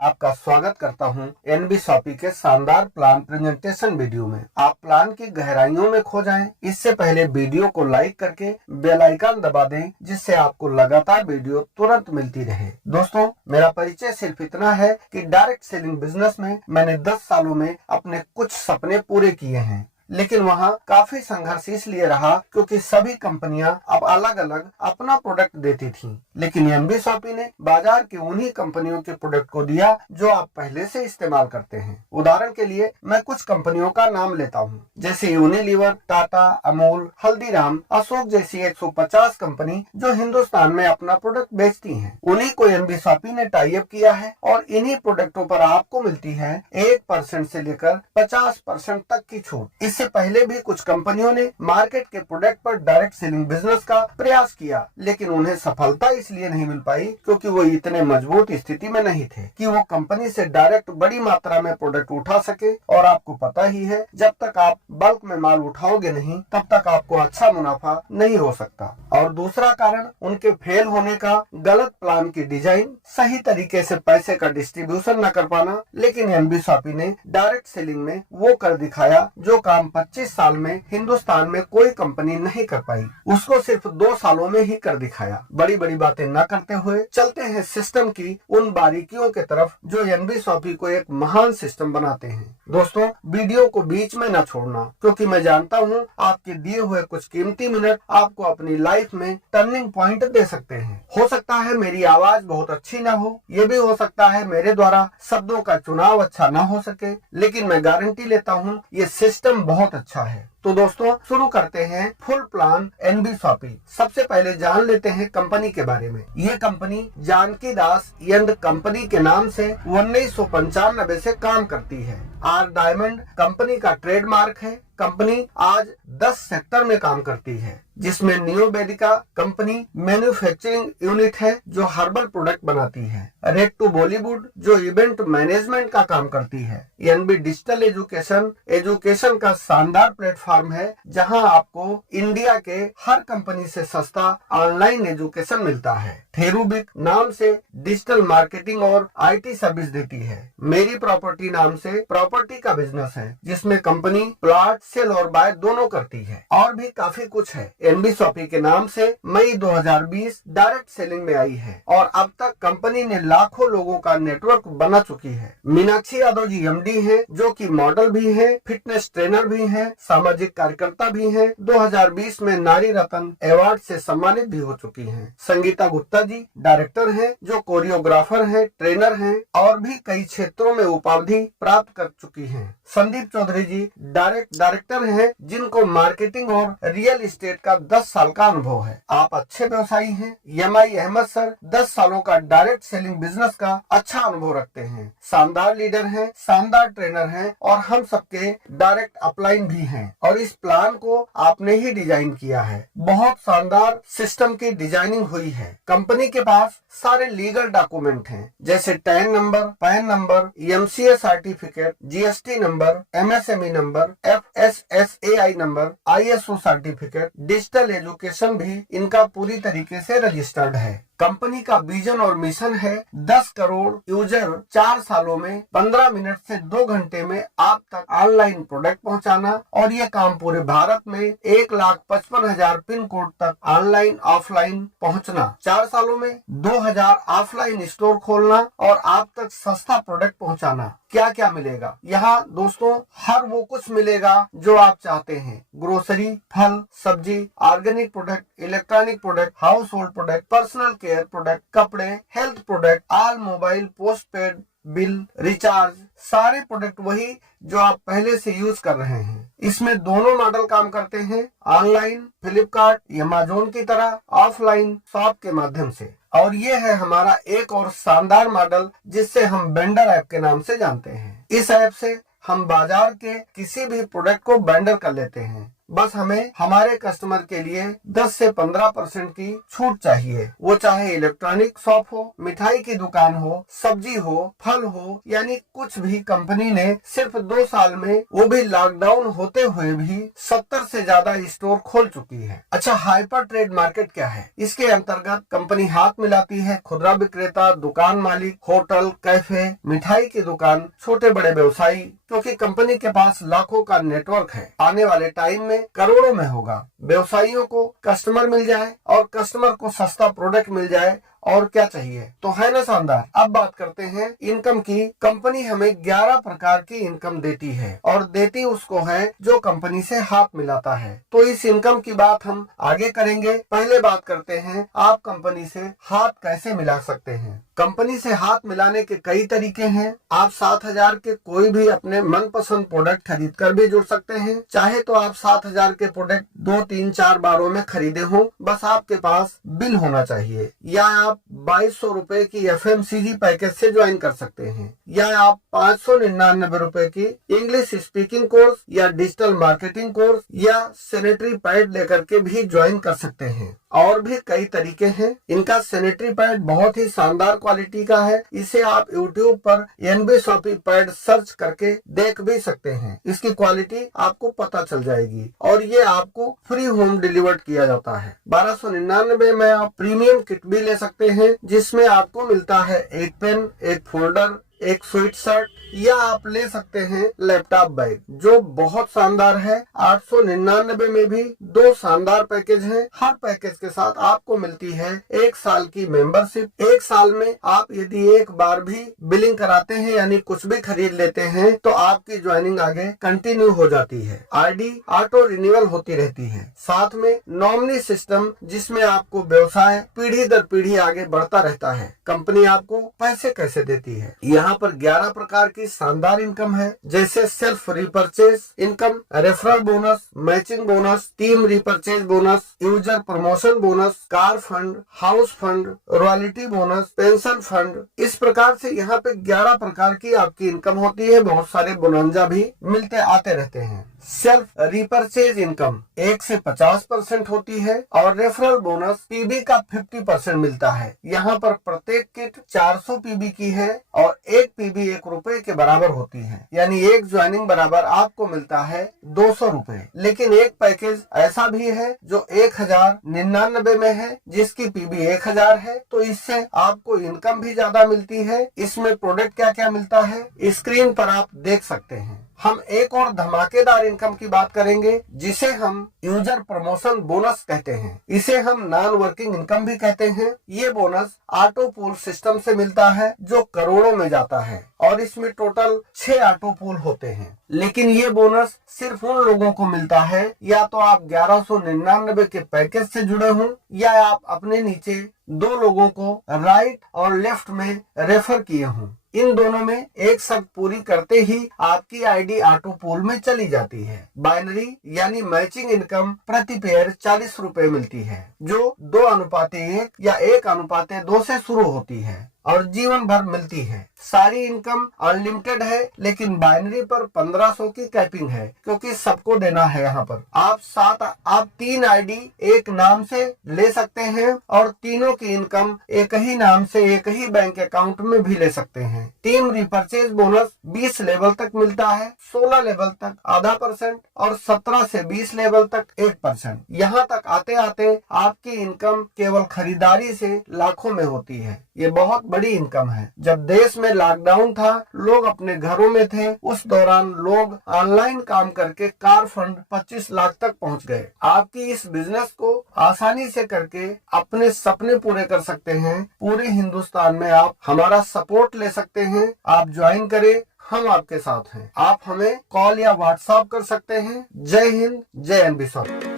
आपका स्वागत करता हूं एनबी शॉपी के शानदार प्लान प्रेजेंटेशन वीडियो में। आप प्लान की गहराइयों में खो जाएं, इससे पहले वीडियो को लाइक करके बेल आइकन दबा दें, जिससे आपको लगातार वीडियो तुरंत मिलती रहे। दोस्तों, मेरा परिचय सिर्फ इतना है कि डायरेक्ट सेलिंग बिजनेस में मैंने 10 सालों में अपने कुछ सपने पूरे किए हैं, लेकिन वहाँ काफी संघर्ष इसलिए रहा क्योंकि सभी कंपनियां अब अलग अलग अपना प्रोडक्ट देती थीं, लेकिन एनबी शॉपी ने बाजार के उन्हीं कंपनियों के प्रोडक्ट को दिया जो आप पहले से इस्तेमाल करते हैं। उदाहरण के लिए मैं कुछ कंपनियों का नाम लेता हूँ, जैसे यूनिलीवर, टाटा, अमूल, हल्दीराम, अशोक जैसी 150 कंपनी जो हिंदुस्तान में अपना प्रोडक्ट बेचती हैं। उन्हीं को एनबी शॉपी ने टाई अप किया है और इन्हीं प्रोडक्टों पर आपको मिलती है 1% से लेकर 50% तक की छूट। इससे पहले भी कुछ कंपनियों ने मार्केट के प्रोडक्ट पर डायरेक्ट सेलिंग बिजनेस का प्रयास किया, लेकिन उन्हें सफलता इसलिए नहीं मिल पाई क्योंकि वो इतने मजबूत स्थिति में नहीं थे कि वो कंपनी से डायरेक्ट बड़ी मात्रा में प्रोडक्ट उठा सके। और आपको पता ही है, जब तक आप बल्क में माल उठाओगे नहीं, तब तक आपको अच्छा मुनाफा नहीं हो सकता। और दूसरा कारण उनके फेल होने का गलत प्लान की डिजाइन, सही तरीके से पैसे का डिस्ट्रीब्यूशन न कर पाना। लेकिन एनबी शॉपी ने डायरेक्ट सेलिंग में वो कर दिखाया जो काम 25 साल में हिंदुस्तान में कोई कंपनी नहीं कर पाई, उसको सिर्फ 2 सालों में ही कर दिखाया। बड़ी बड़ी बातें न करते हुए चलते हैं सिस्टम की उन बारीकियों के तरफ जो एनबी शॉपी को एक महान सिस्टम बनाते हैं। दोस्तों, वीडियो को बीच में न छोड़ना, क्योंकि मैं जानता हूँ आपके दिए हुए कुछ कीमती मिनट आपको अपनी लाइफ में टर्निंग पॉइंट दे सकते हैं। हो सकता है मेरी आवाज बहुत अच्छी न हो, ये भी हो सकता है मेरे द्वारा शब्दों का चुनाव अच्छा न हो सके, लेकिन मैं गारंटी लेता हूँ ये सिस्टम बहुत अच्छा है। तो दोस्तों, शुरू करते हैं फुल प्लान एनबी शॉपी। सबसे पहले जान लेते हैं कंपनी के बारे में। ये company Janki Das and company के नाम से 1995 से काम करती है। आर डायमंड कंपनी का ट्रेडमार्क है। कंपनी आज 10 सेक्टर में काम करती है, जिसमें नियोबेदिका कंपनी मैन्युफैक्चरिंग यूनिट है जो हर्बल प्रोडक्ट बनाती है। रेड टू बॉलीवुड जो इवेंट मैनेजमेंट का काम करती है। एनबी डिजिटल एजुकेशन का शानदार प्लेटफॉर्म है, जहां आपको इंडिया के हर कंपनी से सस्ता ऑनलाइन एजुकेशन मिलता है। थेरुबिक नाम से डिजिटल मार्केटिंग और आईटी सर्विस देती है। मेरी प्रॉपर्टी नाम से प्रॉपर्टी का बिजनेस है, जिसमें कंपनी प्लॉट सेल और बाय दोनों करती है। और भी काफी कुछ है। एनबी शॉपी के नाम से मई 2020 डायरेक्ट सेलिंग में आई है और अब तक कंपनी ने लाखों लोगों का नेटवर्क बना चुकी है। मीनाक्षी यादव जी एमडी है, जो कि मॉडल भी है, फिटनेस ट्रेनर भी है, सामाजिक कार्यकर्ता भी है। 2020 में नारी रत्न अवार्ड से सम्मानित भी हो चुकी है। संगीता गुप्ता जी डायरेक्टर हैं, जो कोरियोग्राफर हैं, ट्रेनर हैं और भी कई क्षेत्रों में उपाधि प्राप्त कर चुकी हैं। संदीप चौधरी जी डायरेक्टर हैं, जिनको मार्केटिंग और रियल एस्टेट का 10 साल का अनुभव है। आप अच्छे व्यवसायी हैं। एमआई अहमद सर 10 सालों का डायरेक्ट सेलिंग बिजनेस का अच्छा अनुभव रखते हैं। शानदार लीडर हैं, शानदार ट्रेनर हैं और हम सबके डायरेक्ट अपलाइन भी हैं। और इस प्लान को आपने ही डिजाइन किया है। बहुत शानदार सिस्टम की डिजाइनिंग हुई है। कंपनी के पास सारे लीगल डॉक्यूमेंट हैं, जैसे tan number, pan number, MCA certificate, GST number, MSME number, FSSAI number, ISO certificate. Digital education भी इनका पूरी तरीके से रजिस्टर्ड है। कंपनी का विजन और मिशन है 10 करोड़ यूजर 4 सालों में 15 मिनट से 2 घंटे में आप तक ऑनलाइन प्रोडक्ट पहुंचाना। और ये काम पूरे भारत में 1,55,000 पिन कोड तक ऑनलाइन ऑफलाइन पहुंचना। 4 सालों में 2000 ऑफलाइन स्टोर खोलना और आप तक सस्ता प्रोडक्ट पहुंचाना। क्या क्या मिलेगा यहाँ दोस्तों? हर वो कुछ मिलेगा जो आप चाहते हैं। ग्रोसरी, फल, सब्जी, organic product, electronic product, household product, personal care product, कपड़े, health product, all mobile, post paid bill, recharge, सारे प्रोडक्ट वही जो आप पहले से यूज कर रहे हैं। इसमें दोनों मॉडल काम करते हैं, ऑनलाइन फ्लिपकार्ट, अमेज़न की तरह, ऑफलाइन शॉप के माध्यम से। और ये है हमारा एक और शानदार मॉडल, जिससे हम वेंडर ऐप के नाम से जानते हैं। इस ऐप से हम बाजार के किसी भी प्रोडक्ट को वेंडर कर लेते हैं। बस हमें हमारे कस्टमर के लिए 10 से 15% की छूट चाहिए। वो चाहे इलेक्ट्रॉनिक शॉप हो, मिठाई की दुकान हो, सब्जी हो, फल हो, यानी कुछ भी। कंपनी ने सिर्फ 2 साल में, वो भी लॉकडाउन होते हुए भी 70 से ज्यादा स्टोर खोल चुकी है। अच्छा, हाइपर ट्रेड मार्केट क्या है? इसके अंतर्गत कंपनी हाथ मिलाती है खुदरा विक्रेता, दुकान मालिक, होटल, कैफे, मिठाई की दुकान, छोटे बड़े व्यवसायी, क्योंकि कंपनी के पास लाखों का नेटवर्क है। आने वाले टाइम में करोड़ों में होगा। व्यवसायियों को कस्टमर मिल जाए और कस्टमर को सस्ता प्रोडक्ट मिल जाए, और क्या चाहिए? तो है ना शानदार। अब बात करते हैं इनकम की। कंपनी हमें 11 प्रकार की इनकम देती है, और देती उसको है जो कंपनी से हाथ मिलाता है। तो इस इनकम की बात हम आगे करेंगे। पहले बात करते हैं आप कंपनी से हाथ कैसे मिला सकते हैं। कंपनी से हाथ मिलाने के कई तरीके हैं। आप 7,000 के कोई भी अपने मनपसंद प्रोडक्ट खरीद कर भी जुड़ सकते हैं। चाहे तो आप 7,000 के प्रोडक्ट 2, 3, 4 बारों में खरीदे हों, बस आपके पास बिल होना चाहिए। या आप 2200 रुपए की FMCG पैकेज से ज्वाइन कर सकते हैं, या आप 599 रुपए की इंग्लिश स्पीकिंग कोर्स या डिजिटल मार्केटिंग कोर्स या सैनिटरी पैड लेकर के भी ज्वाइन कर सकते हैं। और भी कई तरीके हैं। इनका सैनिटरी पैड बहुत ही शानदार क्वालिटी का है। इसे आप YouTube पर NB Shopee पैड सर्च करके देख भी सकते हैं। इसकी क्वालिटी आपको पता चल जाएगी, और ये आपको फ्री होम डिलीवर्ड किया जाता है। 1299 में आप प्रीमियम किट भी ले सकते हैं, जिसमें आपको मिलता है एक पेन, एक फोल्डर, एक स्वेट शर्ट, या आप ले सकते हैं लैपटॉप बैग, जो बहुत शानदार है। 899 में भी 2 शानदार पैकेज हैं। हर पैकेज के साथ आपको मिलती है 1 साल की मेंबरशिप। 1 साल में आप यदि एक बार भी बिलिंग कराते हैं, यानी कुछ भी खरीद लेते हैं, तो आपकी ज्वाइनिंग आगे कंटिन्यू हो जाती है। RD ऑटो रिन्यूअल होती रहती है। साथ में नॉमिनी सिस्टम, जिसमें आपको व्यवसाय पीढ़ी दर पीढ़ी आगे बढ़ता रहता है। कंपनी आपको पैसे कैसे देती है? यहाँ पर 11 प्रकार की शानदार इनकम है, जैसे self repurchase income, referral bonus, matching bonus, team repurchase bonus, user promotion bonus, car fund, house fund, royalty bonus, pension fund. इस प्रकार से यहाँ पे 11 प्रकार की आपकी इनकम होती है। बहुत सारे बोनंजा भी मिलते आते रहते हैं। सेल्फ रिपर्चेज इनकम 1 से 50% होती है, और रेफरल बोनस PB का 50% मिलता है। यहाँ पर प्रत्येक किट 400 PB की है, और एक PB 1 रुपए के बराबर होती है, यानी एक ज्वाइनिंग बराबर आपको मिलता है 200 रुपए। लेकिन एक पैकेज ऐसा भी है जो 1099 में है, जिसकी PB 1000 है, तो इससे आपको इनकम भी ज्यादा मिलती है। इसमें प्रोडक्ट क्या क्या मिलता है स्क्रीन पर आप देख सकते हैं। हम एक और धमाकेदार इनकम की बात करेंगे, जिसे हम यूजर प्रमोशन बोनस कहते हैं। इसे हम नॉन वर्किंग इनकम भी कहते हैं। ये बोनस ऑटो पूल सिस्टम से मिलता है, जो करोड़ों में जाता है, और इसमें टोटल 6 ऑटो पूल होते हैं। लेकिन ये बोनस सिर्फ उन लोगों को मिलता है, या तो आप 1199 के पैकेज से जुड़े हों, या आप अपने नीचे 2 लोगों को राइट और लेफ्ट में रेफर किए हों। इन दोनों में एक शर्त पूरी करते ही आपकी ID ऑटो पूल में चली जाती है। बाइनरी यानी मैचिंग इनकम प्रति पेयर 40 रुपए मिलती है, जो 2:1 या 1:2 से शुरू होती है और जीवन भर मिलती है। सारी इनकम अनलिमिटेड है, लेकिन बाइनरी पर 1500 की कैपिंग है, क्योंकि सबको देना है। यहाँ पर आप 3 ID एक नाम से ले सकते हैं, और तीनों की इनकम एक ही नाम से एक ही बैंक अकाउंट में भी ले सकते हैं। टीम रिपर्चेज बोनस 20 लेवल तक मिलता है, 16 लेवल तक ½ और 17 से 20 लेवल तक 1%। यहाँ तक आते आते आपकी इनकम केवल खरीदारी से लाखों में होती है। ये बहुत बड़ी इनकम है। जब देश में लॉकडाउन था, लोग अपने घरों में थे, उस दौरान लोग ऑनलाइन काम करके कार फंड 25 लाख तक पहुंच गए। आपकी इस बिजनेस को आसानी से करके अपने सपने पूरे कर सकते हैं। पूरे हिंदुस्तान में आप हमारा सपोर्ट ले सकते हैं। आप ज्वाइन करें, हम आपके साथ हैं। आप हमें कॉल या व्हाट्सएप कर सकते हैं। जय हिंद, जय NB Shopee।